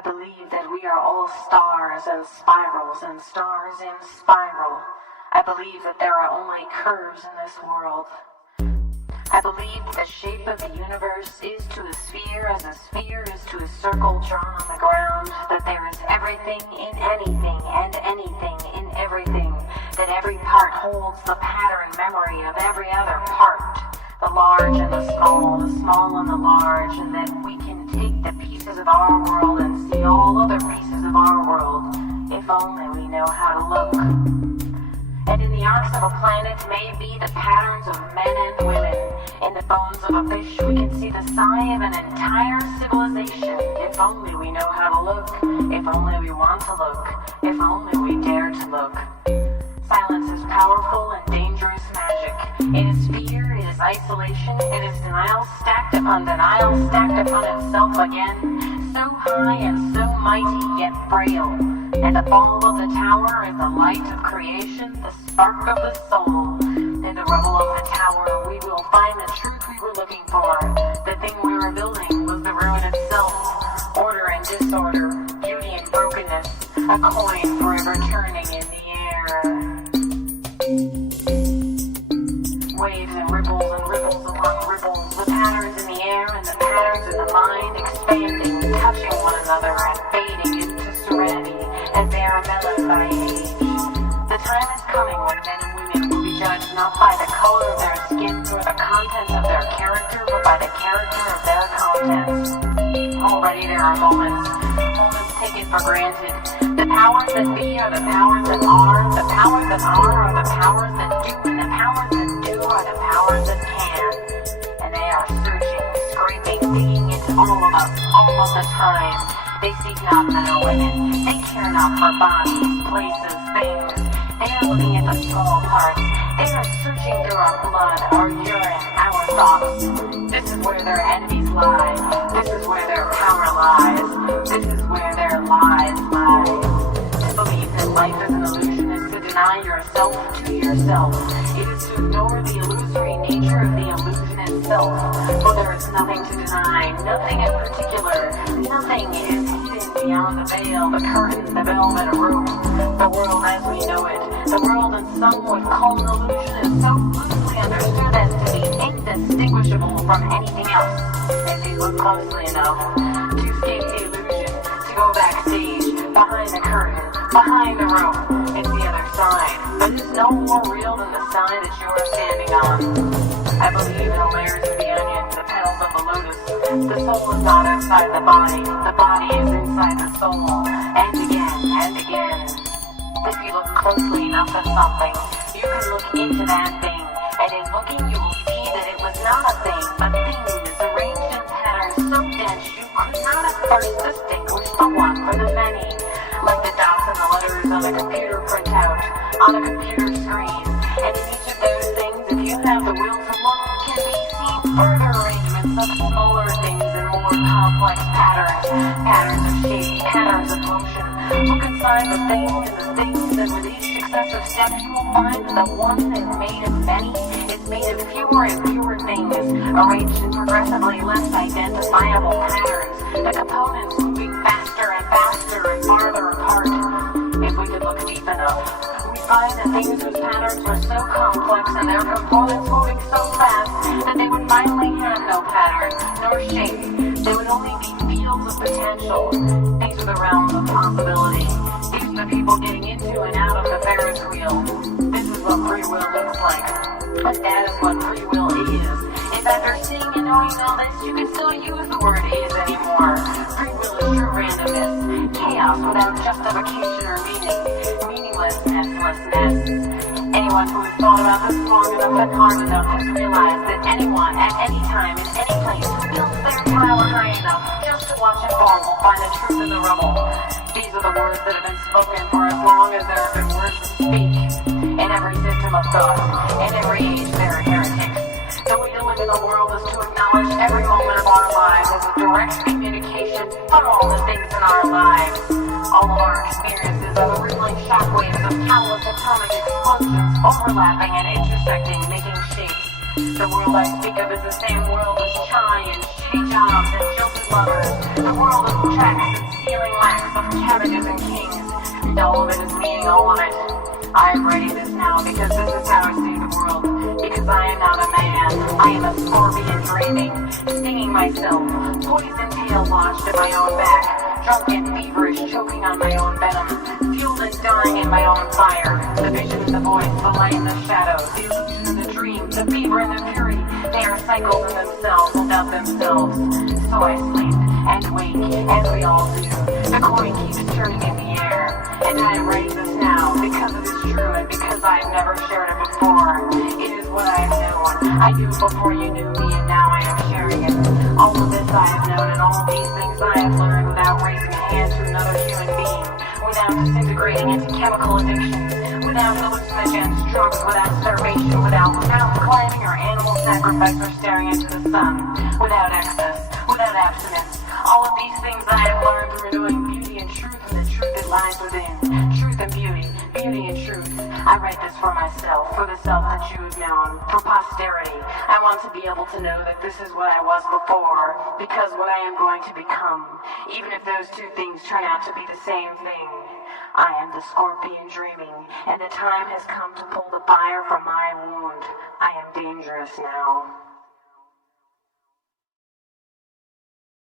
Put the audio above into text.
I believe that we are all stars and spirals and stars in spiral. I believe that there are only curves in this world. I believe the shape of the universe is to a sphere as a sphere is to a circle drawn on the ground, that there is everything in anything and anything in everything, that every part holds the pattern memory of every other part, the large and the small and the large, and that we can take the pieces of our world and see all other pieces of our world, if only we know how to look. And in the arcs of a planet may be the patterns of men and women. In the bones of a fish we can see the sign of an entire civilization, if only we know how to look, if only we want to look, if only we dare to look. Silence is powerful and dangerous magic. It is fear, it is isolation, it is denial stacked upon itself again, so high and so mighty yet frail. And the fall of the tower is the light of creation, the spark of the soul. In the rubble of the tower we will find the truth we were looking for. The thing we were building was the ruin itself. Order and disorder, beauty and brokenness, a coin forever turning in the air. Waves and ripples upon ripples, the patterns in the air and the patterns in the mind expanding, touching one another and fading into serenity as they are mellowed by age. The time is coming when men and women will be judged not by the color of their skin nor the content of their character, but by the character of their contents. Already there are moments taken for granted. The powers that be are the powers that are, the powers that are the powers that do, and the powers that do are the powers that can. And they are searching, scraping, digging into all of us, all of the time. They seek not men or women. They care not for bodies, places, things. They are looking at the small parts. They are searching through our blood, our urine, our thoughts. This is where their enemies lie. This is where their power lies. This is where their lies lie. To believe that life is an illusion is to deny yourself to yourself. It is to ignore the illusory nature of the illusion itself. For there is nothing to deny, nothing in particular. Nothing is hidden beyond the veil, the curtain, the velvet rope. The world as we know it, the world that some would call an illusion, is so loosely understood as to be indistinguishable from anything else. If you look closely enough, to escape the illusion, to go backstage, behind the curtain, behind the rope, it's the other side. But it's no more real than the side that you are standing on. I believe in the layers of the onion, the petals of the lotus. The soul is not outside the body is inside the soul, and again. If you look closely enough at something, you can look into that thing, and in looking you will see that it was not a thing, but things arranged in patterns so dense you could not at first distinguish the one from the many, like the dots and the letters on a computer printout, on a computer screen. And in each of those things, if you have the will to look, can be seen further arrangements of smaller things and more complex patterns of shape, patterns of motion. Look inside the things and with each successive step you will find that the one is made of many, is made of fewer and fewer things, arranged in progressively less identifiable patterns, the components moving faster and faster and farther apart. If we could look deep enough, we find that things whose patterns were so complex and their components moving so fast that they would finally have no pattern, nor shape. They would only be fields of potential. These are the realms of possibility. These are the people getting into and out of the Ferris wheel. This is what free will looks like. And that is what free will is. If after seeing and knowing all this, you can still use the word is anymore. Free will is true randomness. Chaos without justification or meaning. Meaninglessness. Anyone who has thought about this long enough and hard enough has realized that anyone, at any time, in any place, who builds their tower high enough just to watch it fall will find the truth in the rubble. These are the words that have been spoken for as long as there have been words to speak. In every system of thought, in every age, there are heretics. The way to live in the world is to acknowledge every moment of our lives as a direct communication for all the things in our lives. All of our experiences are the rippling shockwaves of countless atomic explosions overlapping and intersecting, making shapes. The world I speak of is the same world as chai and shitty jobs and jilted lovers. The world of checks and stealing lacks, of cabbages and kings. And all of it is meaning all of it. I am writing this now because this is how I see the world. Because I am not a man. I am a scorpion dreaming, stinging myself, poison tail lodged in my own back. Drunk and feverish, choking on my own venom, fueled and dying in my own fire. The vision and the voice, the light and the shadow, the illusion and the dream, the fever and the fury, they are cycles in themselves without themselves. So I sleep and wake, as we all do. The coin keeps turning in the air, and I am writing this now because it is true and because I have never shared it before. It is what I have known. I knew before you knew me, and now I am sharing it. All of this I have known, and all these things I have learned without raising a hand to another human being, without disintegrating into chemical addictions, without hallucinogens, drugs, without starvation, without mountain climbing or animal sacrifice or staring into the sun, without excess, without abstinence. All of these things I have learned through knowing beauty and truth and the truth that lies within. Truth and beauty, beauty and truth. I write this for myself, for the self that you have known, for posterity. I want to be able to know that this is what I was before, because what I am going to become, even if those two things turn out to be the same thing. I am the scorpion dreaming, and the time has come to pull the fire from my wound. I am dangerous now.